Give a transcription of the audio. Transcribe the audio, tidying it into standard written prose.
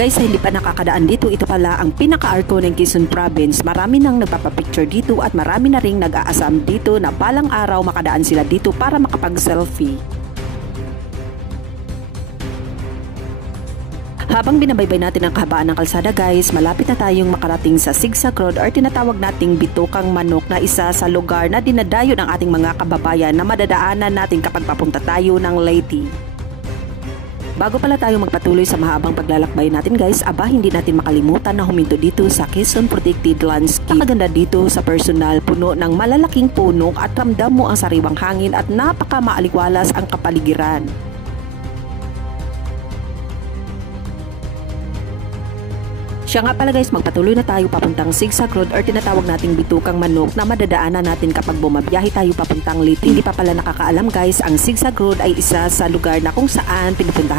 Guys, sa hindi pa nakakadaan dito, ito pala ang pinaka-arko ng Quezon Province. Marami nang nagpapapicture dito at marami na ring nag-aasam dito na balang araw makadaan sila dito para makapag-selfie. Habang binabaybay natin ang kahabaan ng kalsada guys, malapit na tayong makarating sa Zigzag Road or tinatawag nating Bitokang Manok na isa sa lugar na dinadayo ng ating mga kababayan na madadaanan natin kapag papunta tayo ng Leyte. Bago pala tayo magpatuloy sa mahabang paglalakbay natin guys, hindi natin makalimutan na huminto dito sa Quezon Protected Landscape. Napakaganda dito sa personal, puno ng malalaking puno at ramdam mo ang sariwang hangin at napaka maaligwalas ang kapaligiran. Siya nga pala guys, magpatuloy na tayo papuntang Zigzag Road or tinatawag nating Bitokang Manok na madadaanan natin kapag bumabiyahe tayo papuntang Leyte. Hindi pa pala nakakaalam guys, ang Zigzag Road ay isa sa lugar na kung saan pinupuntahan